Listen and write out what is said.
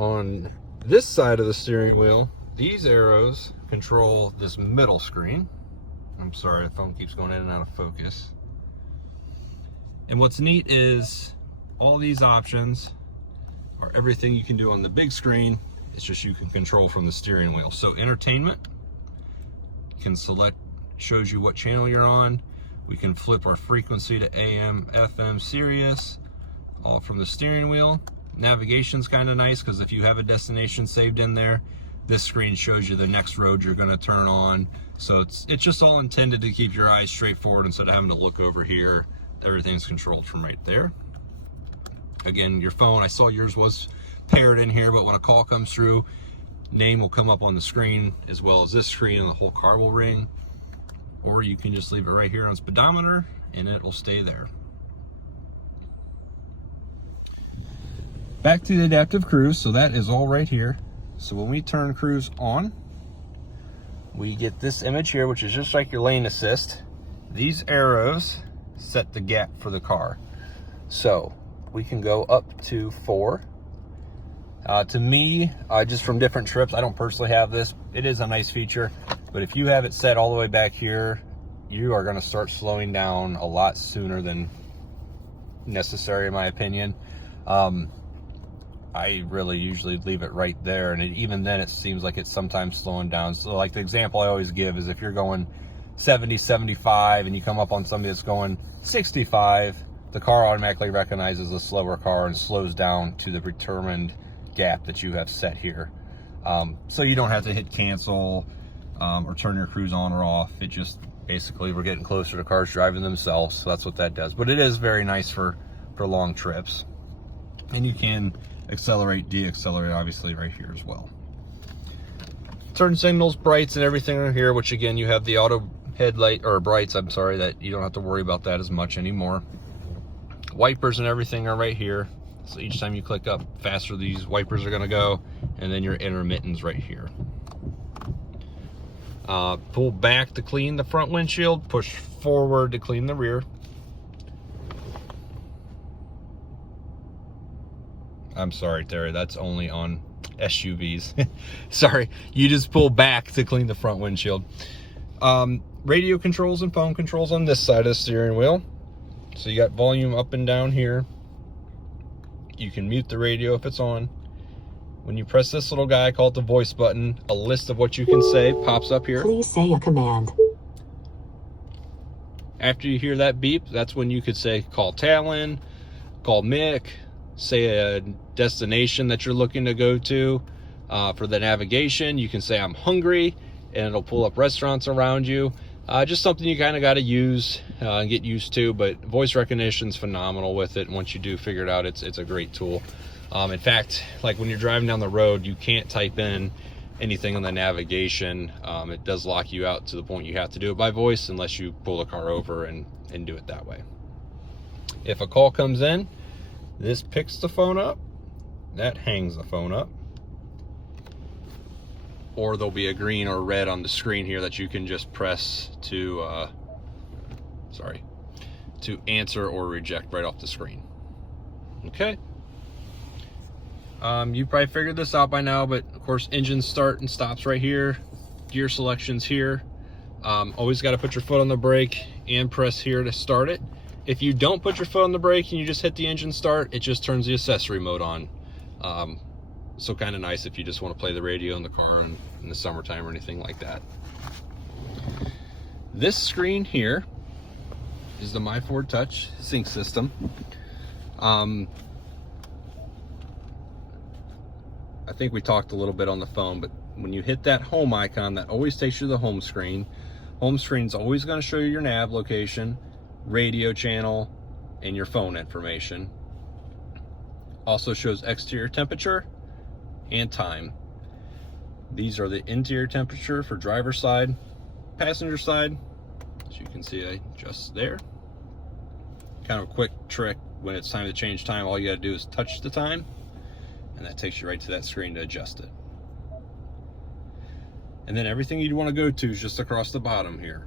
On this side of the steering wheel, these arrows control this middle screen. I'm sorry, the phone keeps going in and out of focus. And what's neat is all these options are everything you can do on the big screen. It's just you can control from the steering wheel. So entertainment, can select, shows you what channel you're on. We can flip our frequency to AM, FM, Sirius, all from the steering wheel. Navigation's kind of nice because if you have a destination saved in there, this screen shows you the next road you're going to turn on. So it's just all intended to keep your eyes straight forward instead of having to look over here. Everything's controlled from right there. Again, your phone, I saw yours was paired in here, but when a call comes through, name will come up on the screen as well as this screen, and the whole car will ring. Or you can just leave it right here on speedometer and it will stay there. Back to the adaptive cruise, so that is all right here. So when we turn cruise on, we get this image here, which is just like your lane assist. These arrows set the gap for the car. So we can go up to 4. To me, just from different trips, I don't personally have this. It is a nice feature, but if you have it set all the way back here, you are going to start slowing down a lot sooner than necessary, in my opinion. I really usually leave it right there, and even then it seems like it's sometimes slowing down. So like the example I always give is if you're going 70, 75 and you come up on somebody that's going 65, the car automatically recognizes a slower car and slows down to the determined gap that you have set here. So you don't have to hit cancel or turn your cruise on or off. It just basically, we're getting closer to cars driving themselves, so that's what that does. But it is very nice for long trips. And you can accelerate, deaccelerate, obviously, right here as well. Turn signals, brights, and everything are here, which again, you have the auto headlight, or brights, I'm sorry, that you don't have to worry about that as much anymore. Wipers and everything are right here. So each time you click up, faster these wipers are gonna go, and then your intermittents right here. Pull back to clean the front windshield, push forward to clean the rear. I'm sorry, Terry, that's only on SUVs. Sorry, you just pull back to clean the front windshield. Radio controls and phone controls on this side of the steering wheel. So you got volume up and down here. You can mute the radio if it's on. When you press this little guy, call it the voice button, a list of what you can say pops up here. Please say a command. After you hear that beep, that's when you could say, call Talon, call Mick, say a destination that you're looking to go to. For the navigation, you can say I'm hungry, and it'll pull up restaurants around you. Just something you kind of got to use and get used to, but voice recognition is phenomenal with it. And once you do figure it out, it's a great tool. In fact, like when you're driving down the road, you can't type in anything on the navigation. It does lock you out to the point you have to do it by voice unless you pull the car over and do it that way. If a call comes in, this picks the phone up, that hangs the phone up. Or there'll be a green or red on the screen here that you can just press to answer or reject right off the screen. Okay. You probably figured this out by now, but of course, engine start and stops right here. Gear selections here. Always got to put your foot on the brake and press here to start it. If you don't put your foot on the brake and you just hit the engine start, it just turns the accessory mode on. So kind of nice if you just want to play the radio in the car in the summertime or anything like that. This screen here is the My Ford Touch sync system. I think we talked a little bit on the phone, but when you hit that home icon, that always takes you to the home screen. Home screen's always going to show you your nav location, radio channel, and your phone information. Also shows exterior temperature and time. These are the interior temperature for driver's side, passenger side. As you can see, I adjust there. Kind of a quick trick, when it's time to change time, all you got to do is touch the time, and that takes you right to that screen to adjust it. And then everything you'd want to go to is just across the bottom here.